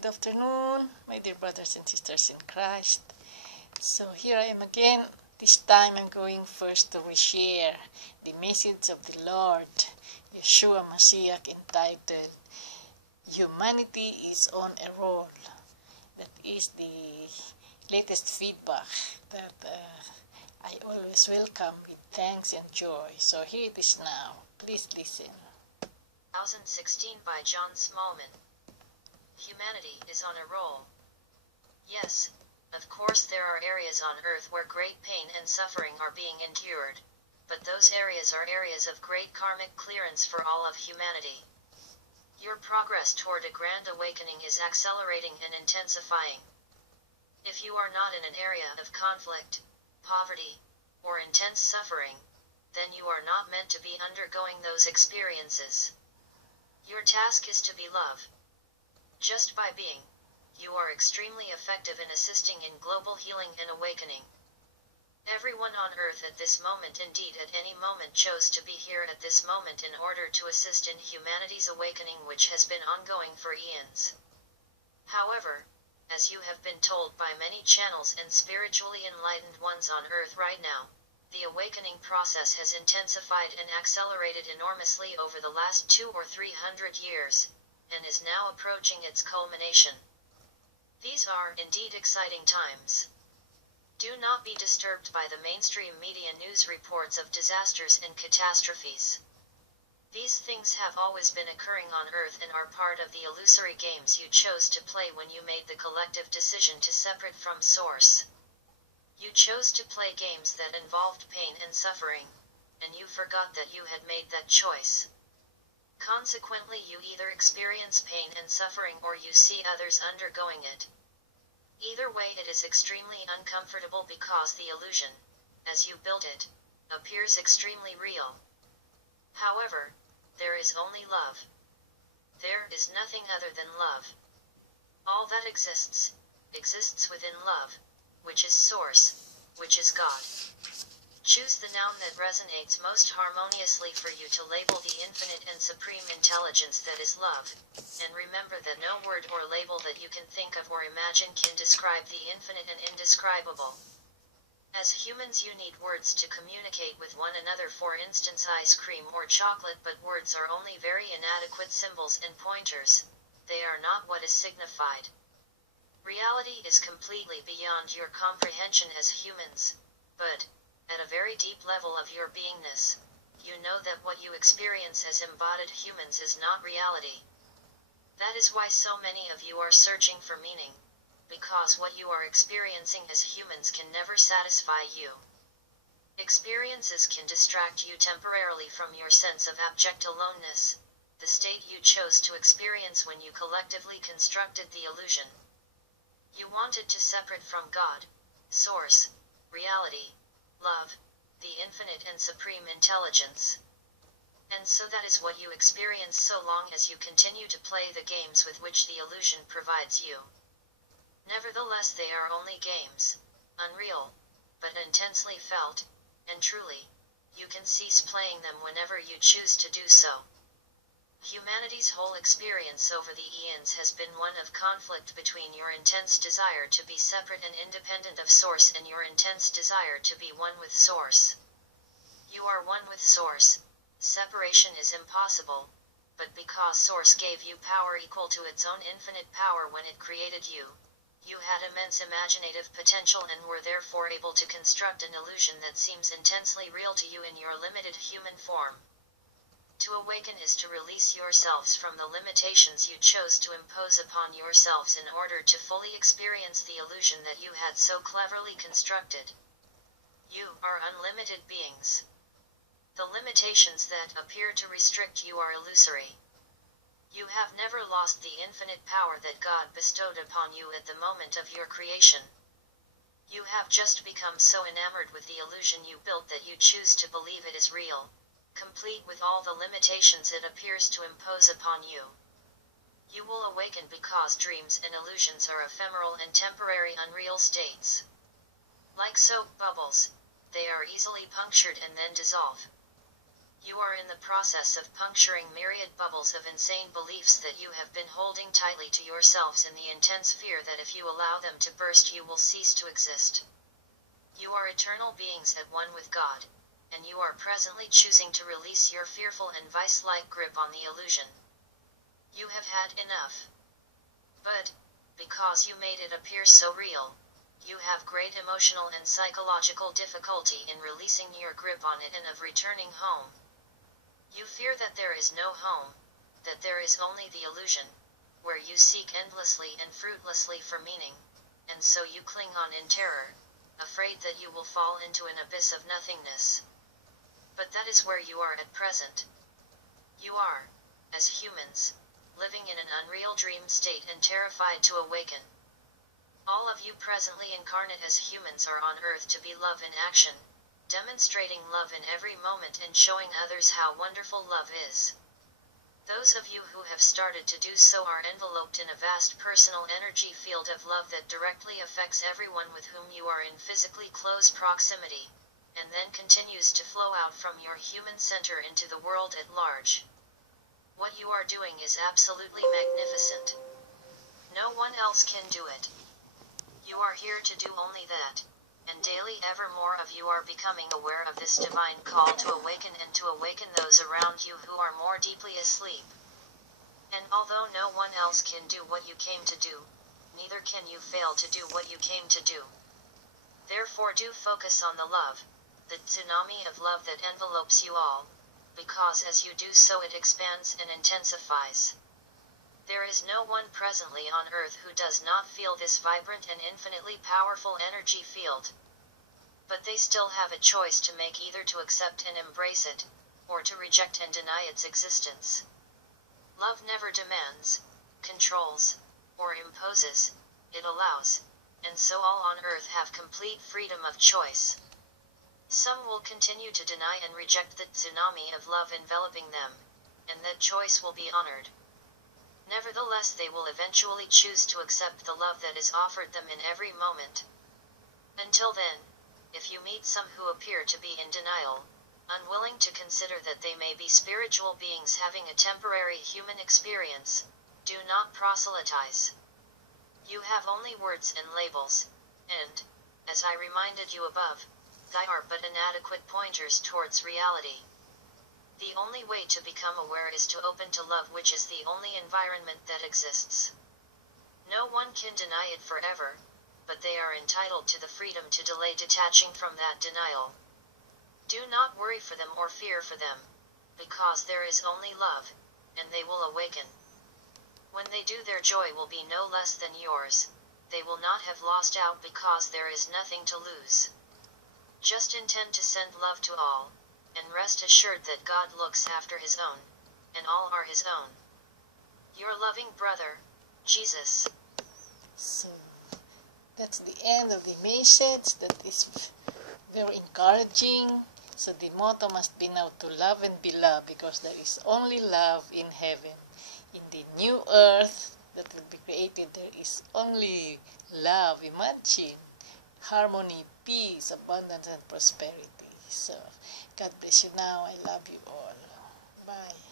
Good afternoon, my dear brothers and sisters in Christ. So here I am again. This time I'm going first to reshare the message of the Lord, Yeshua Mashiach, entitled, Humanity is on a Roll. That is the latest feedback that I always welcome with thanks and joy. So here it is now. Please listen. 2016 by John Smallman. Humanity is on a roll. Yes, of course there are areas on earth where great pain and suffering are being endured, but those areas are areas of great karmic clearance for all of humanity. Your progress toward a grand awakening is accelerating and intensifying. If you are not in an area of conflict, poverty, or intense suffering, then you are not meant to be undergoing those experiences. Your task is to be love. Just by being, you are extremely effective in assisting in global healing and awakening. Everyone on earth at this moment, indeed at any moment, chose to be here at this moment in order to assist in humanity's awakening, which has been ongoing for eons. However, as you have been told by many channels and spiritually enlightened ones on earth right now, the awakening process has intensified and accelerated enormously over the last 200 or 300 years, and is now approaching its culmination. These are indeed exciting times. Do not be disturbed by the mainstream media news reports of disasters and catastrophes. These things have always been occurring on earth and are part of the illusory games you chose to play when you made the collective decision to separate from Source. You chose to play games that involved pain and suffering, and you forgot that you had made that choice. Consequently, you either experience pain and suffering or you see others undergoing it. Either way, it is extremely uncomfortable because the illusion, as you built it, appears extremely real. However, there is only love. There is nothing other than love. All that exists within love, which is Source, which is God. Choose the noun that resonates most harmoniously for you to label the infinite and supreme intelligence that is love, and remember that no word or label that you can think of or imagine can describe the infinite and indescribable. As humans, you need words to communicate with one another, for instance ice cream or chocolate, but words are only very inadequate symbols and pointers. They are not what is signified. Reality is completely beyond your comprehension as humans, but, at a very deep level of your beingness, you know that what you experience as embodied humans is not reality. That is why so many of you are searching for meaning, because what you are experiencing as humans can never satisfy you. Experiences can distract you temporarily from your sense of abject aloneness, the state you chose to experience when you collectively constructed the illusion. You wanted to separate from God, Source, reality, love, the infinite and supreme intelligence. And so that is what you experience so long as you continue to play the games with which the illusion provides you. Nevertheless, they are only games, unreal, but intensely felt, and truly, you can cease playing them whenever you choose to do so. Humanity's whole experience over the eons has been one of conflict between your intense desire to be separate and independent of Source and your intense desire to be one with Source. You are one with Source. Separation is impossible, but because Source gave you power equal to its own infinite power when it created you, you had immense imaginative potential and were therefore able to construct an illusion that seems intensely real to you in your limited human form. To awaken is to release yourselves from the limitations you chose to impose upon yourselves in order to fully experience the illusion that you had so cleverly constructed. You are unlimited beings. The limitations that appear to restrict you are illusory. You have never lost the infinite power that God bestowed upon you at the moment of your creation. You have just become so enamored with the illusion you built that you choose to believe it is real, complete with all the limitations it appears to impose upon you. You will awaken because dreams and illusions are ephemeral and temporary unreal states. Like soap bubbles, they are easily punctured and then dissolve. You are in the process of puncturing myriad bubbles of insane beliefs that you have been holding tightly to yourselves in the intense fear that if you allow them to burst you will cease to exist. You are eternal beings at one with God, and you are presently choosing to release your fearful and vice-like grip on the illusion. You have had enough. But, because you made it appear so real, you have great emotional and psychological difficulty in releasing your grip on it and of returning home. You fear that there is no home, that there is only the illusion, where you seek endlessly and fruitlessly for meaning, and so you cling on in terror, afraid that you will fall into an abyss of nothingness. But that is where you are at present. You are, as humans, living in an unreal dream state and terrified to awaken. All of you presently incarnate as humans are on earth to be love in action, demonstrating love in every moment and showing others how wonderful love is. Those of you who have started to do so are enveloped in a vast personal energy field of love that directly affects everyone with whom you are in physically close proximity, and then continues to flow out from your human center into the world at large. What you are doing is absolutely magnificent. No one else can do it. You are here to do only that, and daily ever more of you are becoming aware of this divine call to awaken and to awaken those around you who are more deeply asleep. And although no one else can do what you came to do, neither can you fail to do what you came to do. Therefore do focus on the love, the tsunami of love that envelopes you all, because as you do so it expands and intensifies. There is no one presently on earth who does not feel this vibrant and infinitely powerful energy field. But they still have a choice to make, either to accept and embrace it, or to reject and deny its existence. Love never demands, controls, or imposes, it allows, and so all on earth have complete freedom of choice. Some will continue to deny and reject the tsunami of love enveloping them, and that choice will be honored. Nevertheless, they will eventually choose to accept the love that is offered them in every moment. Until then, if you meet some who appear to be in denial, unwilling to consider that they may be spiritual beings having a temporary human experience, do not proselytize. You have only words and labels, and, as I reminded you above, they are but inadequate pointers towards reality. The only way to become aware is to open to love, which is the only environment that exists. No one can deny it forever, but they are entitled to the freedom to delay detaching from that denial. Do not worry for them or fear for them, because there is only love, and they will awaken. When they do, their joy will be no less than yours. They will not have lost out because there is nothing to lose. Just intend to send love to all, and rest assured that God looks after His own, and all are His own. Your loving brother, Jesus. So, that's the end of the message. That is very encouraging. So the motto must be now to love and be loved, because there is only love in heaven. In the new earth that will be created, there is only love. Imagine harmony, peace, abundance, and prosperity. So, God bless you now. I love you all. Bye.